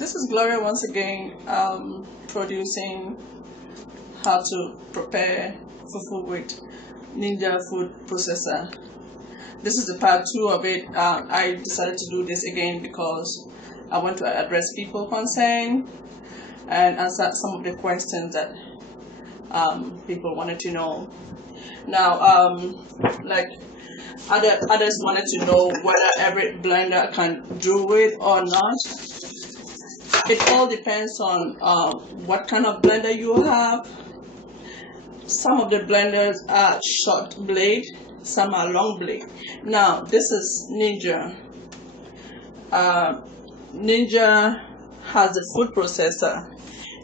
This is Gloria once again, producing how to prepare fufu with Ninja food processor. This is the part 2 of it. I decided to do this again because I want to address people concern and answer some of the questions that people wanted to know. Now, like others wanted to know whether every blender can do it or not. It all depends on what kind of blender you have. Some of the blenders are short blade, some are long blade. Now this is Ninja. Ninja has the food processor.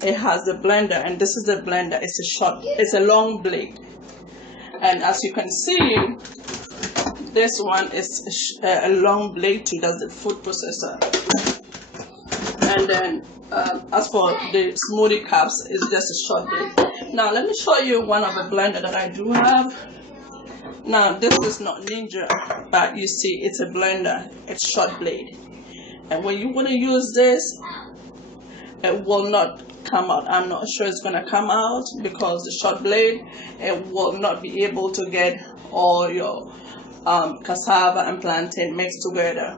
It has the blender, and this is the blender. It's a long blade. And as you can see, this one is a long blade too. That's the food processor. And then as for the smoothie cups, it's just a short blade. Now let me show you one of the blender that I do have. Now this is not Ninja, but you see it's a blender. It's short blade. And when you want to use this, it will not come out. I'm not sure it's going to come out because the short blade, it will not be able to get all your cassava and plantain mixed together.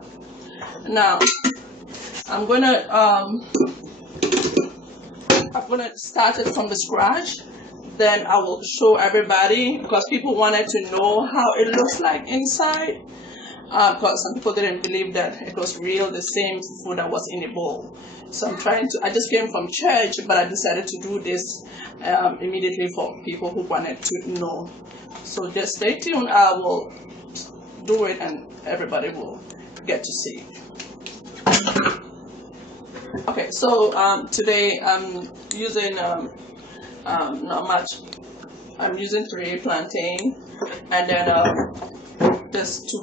Now I'm gonna start it from the scratch. Then I will show everybody, because people wanted to know how it looks like inside. Because some people didn't believe that it was real, the same food that was in the bowl. So I just came from church, but I decided to do this immediately for people who wanted to know. So just stay tuned. I will do it and everybody will get to see. Okay, so today I'm using not much. I'm using 3 plantain and then there's 2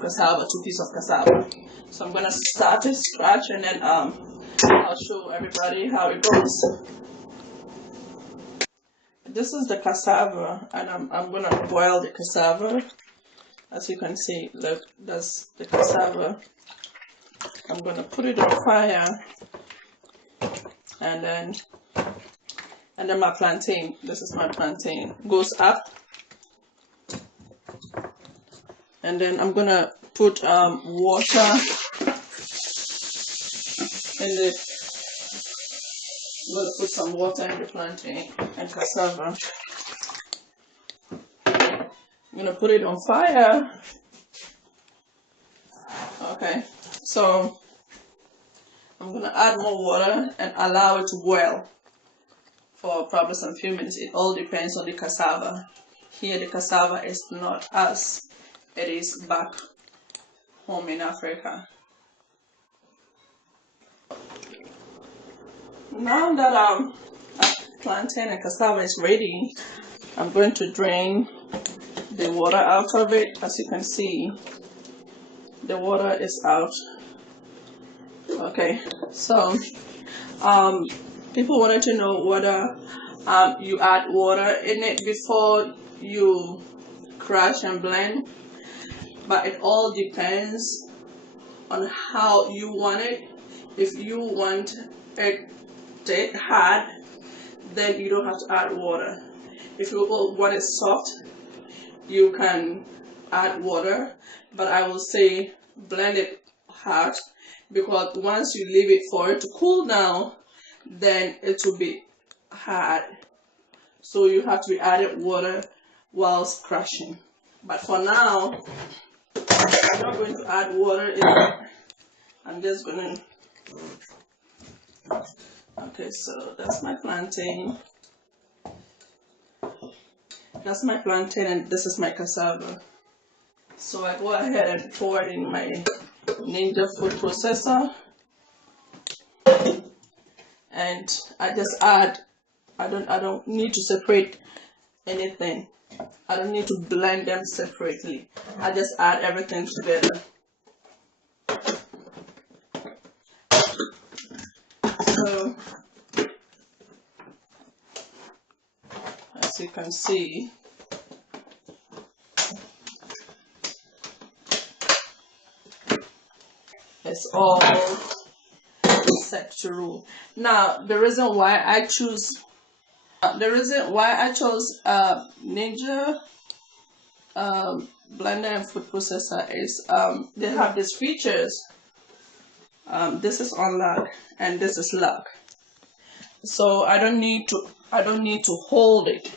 pieces of cassava. So I'm gonna start to scratch and then I'll show everybody how it goes. This is the cassava, and I'm gonna boil the cassava. As you can see, look, that's the cassava. I'm gonna put it on fire, and then my plantain, this is my plantain, goes up. And then I'm gonna put water in the, I'm gonna put some water in the plantain and cassava. I'm gonna put it on fire. Okay, so I'm gonna add more water and allow it to boil for probably some few minutes. It all depends on the cassava. Here the cassava is not as it is back home in Africa. Now that plantain and cassava is ready, I'm going to drain the water out of it. As you can see, the water is out. Okay, so people wanted to know whether you add water in it before you crush and blend, but it all depends on how you want it. If you want it hard, then you don't have to add water. If you want it soft, you can add water, but I will say blend it hard, because once you leave it for it to cool down, then it will be hard. So you have to be adding water whilst crushing. But for now, I'm not going to add water in it. I'm just going to... Okay, so that's my plantain. That's my plantain, and this is my cassava. So I go ahead and pour it in my Ninja food processor, and I just add. I don't need to separate anything. I don't need to blend them separately. I just add everything together. So as you can see, it's all set to rule. Now the reason why I chose Ninja blender and food processor is they have these features. This is on lock and this is lock, so I don't need to hold it.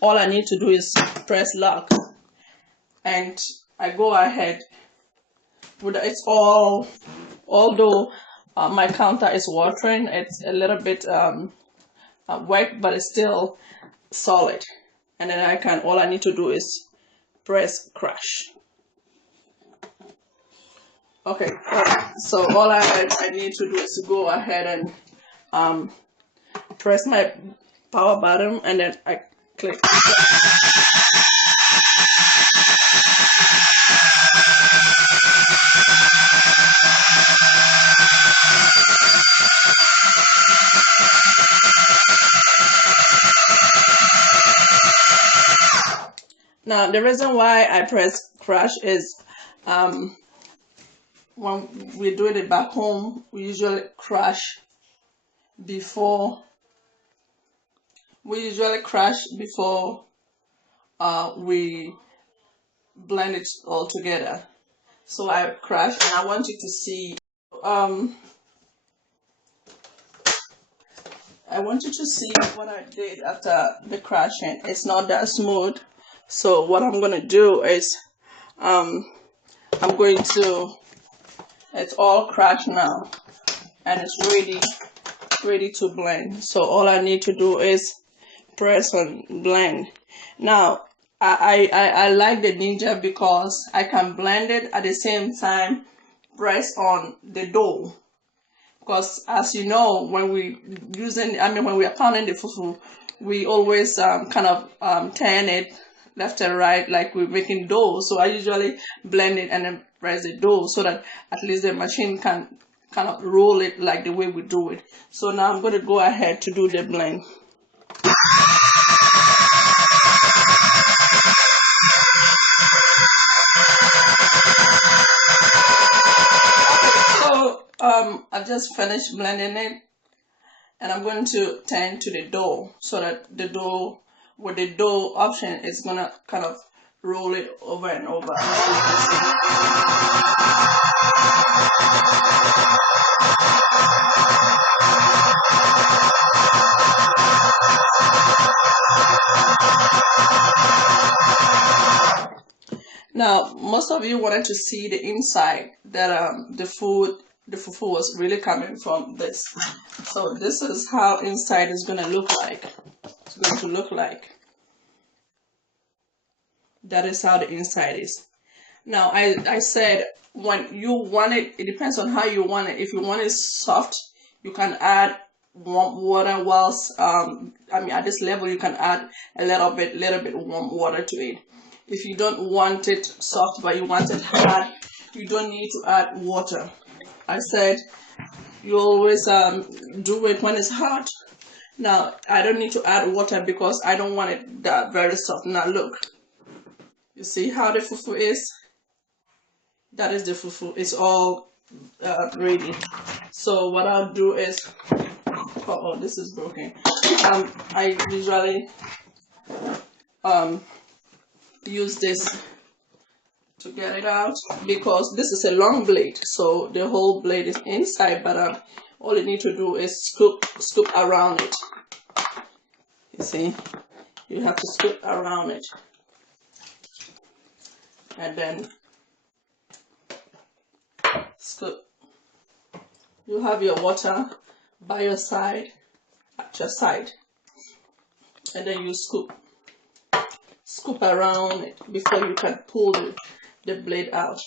All I need to do is press lock, and I go ahead with it. It's all, although my counter is watering, it's a little bit wet, but it's still solid. And then all I need to do is press crash. Okay, so all I need to do is to go ahead and press my power button, and then I click. Now the reason why I press crash is when we do it back home, we usually crash before we blend it all together. So I crash, and I want you to see what I did after the crashing. It's not that smooth, so what I'm gonna do is it's all crashed now, and it's ready to blend. So all I need to do is press on blend. Now I like the Ninja because I can blend it at the same time press on the dough, because as you know, when we are pounding the fufu, we always kind of turn it left and right like we're making dough. So I usually blend it and then press the dough so that at least the machine can kind of roll it like the way we do it. So now I'm going to go ahead to do the blend. So I've just finished blending it, and I'm going to turn to the dough so that the dough, with the dough option, is gonna kind of roll it over and over. Now, most of you wanted to see the inside, that the fufu was really coming from this. So this is how inside is gonna look like. It's going to look like. That is how the inside is. Now I said when you want it, it depends on how you want it. If you want it soft, you can add warm water. Whilst at this level, you can add a little bit warm water to it. If you don't want it soft but you want it hard, you don't need to add water. I said you always do it when it's hot. Now I don't need to add water because I don't want it that very soft. Now look, you see how the fufu is? That is the fufu. It's all ready. So what I'll do is, oh, this is broken. I usually use this to get it out because this is a long blade, so the whole blade is inside, but all you need to do is scoop around it. You see, you have to scoop around it, and then scoop. You have your water by your side, at your side, and then you scoop around it before you can pull the blade out.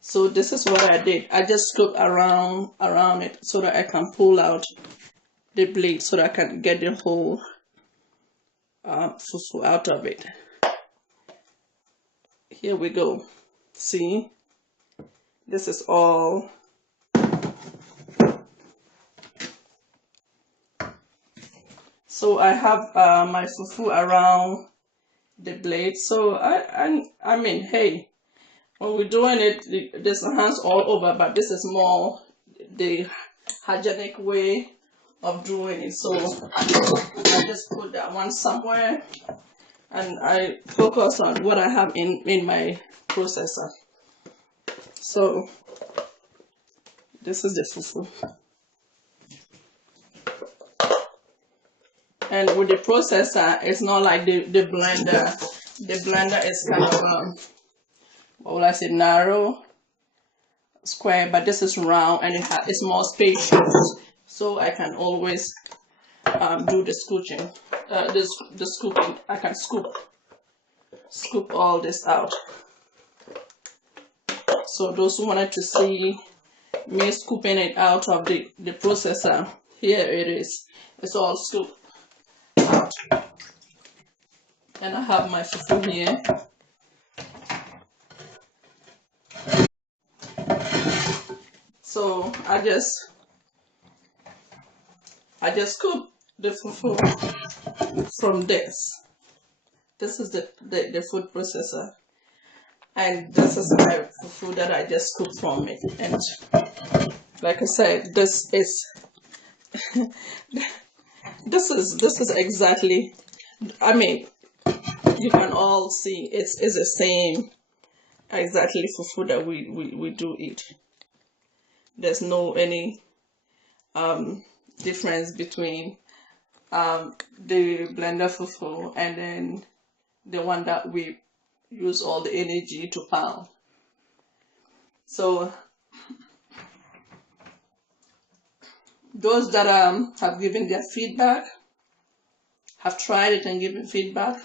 So this is what I did. I just scoop around it so that I can pull out the blade, so that I can get the whole fufu out of it. Here we go. See, this is all. So I have my fufu around the blade. So I mean, hey, when we're doing it, there's hands all over, but this is more the hygienic way of doing it. So I just put that one somewhere and I focus on what I have in my processor. So this is the fufu. And with the processor, it's not like the blender. The blender is kind of, what will I say, narrow, square, but this is round and it's more spacious. So I can always do the scooching, the scooping. I can scoop all this out. So those who wanted to see me scooping it out of the processor, here it is. It's all scooped out. And I have my fufu here. So I just scoop the fufu from this. This is the food processor. And this is my fufu that I just cooked from it. And like I said, this is this is exactly, I mean, you can all see it's the same exactly fufu that we do eat. There's no any difference between the blender fufu and then the one that we use all the energy to pound. So those that have given their feedback, have tried it and given feedback,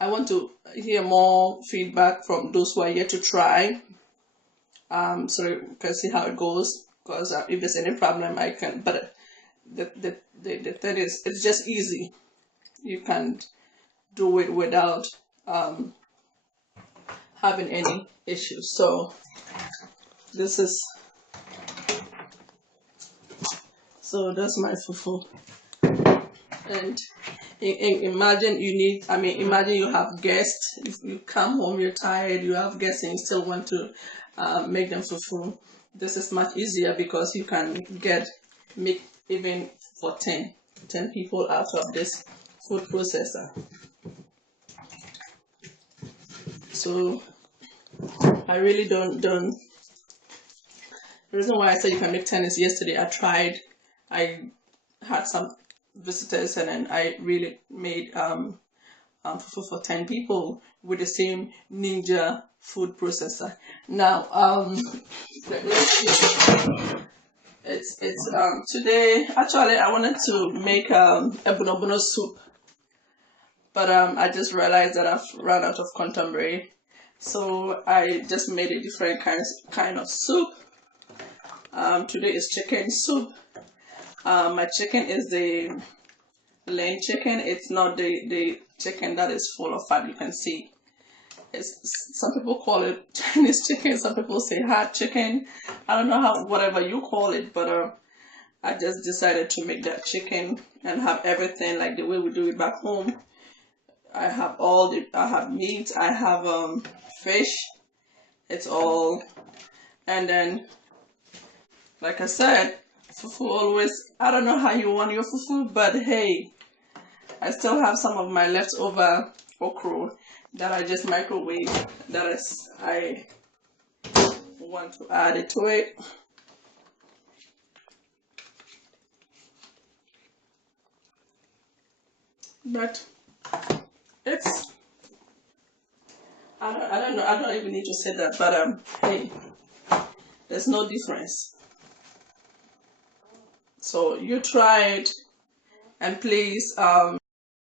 I want to hear more feedback from those who are yet to try, so you can see how it goes. Because if there's any problem, I can. But the thing is, it's just easy. You can do it without having any issues. So this is, so that's my fufu. And imagine imagine you have guests. If you come home, you're tired, you have guests, and you still want to make them fufu. This is much easier because you can make even for 10 people out of this food processor. So I really don't. The reason why I said you can make 10 is yesterday I had some visitors and then I really made fufu for 10 people with the same Ninja food processor. Now let's see. It's today actually I wanted to make a bonobono soup, but I just realized that I've run out of contemporary, so I just made a different kind of soup. Today is chicken soup. My chicken is the lean chicken. It's not the chicken that is full of fat. You can see some people call it Chinese chicken, some people say hard chicken. I don't know whatever you call it, but I just decided to make that chicken and have everything like the way we do it back home. I have I have meat, I have fish, it's all, and then like I said, fufu always, I don't know how you want your fufu, but hey, I still have some of my leftover okra that I just microwave. That is, I want to add it to it. But it's, I don't know, I don't even need to say that, but hey, there's no difference. So you try it, and please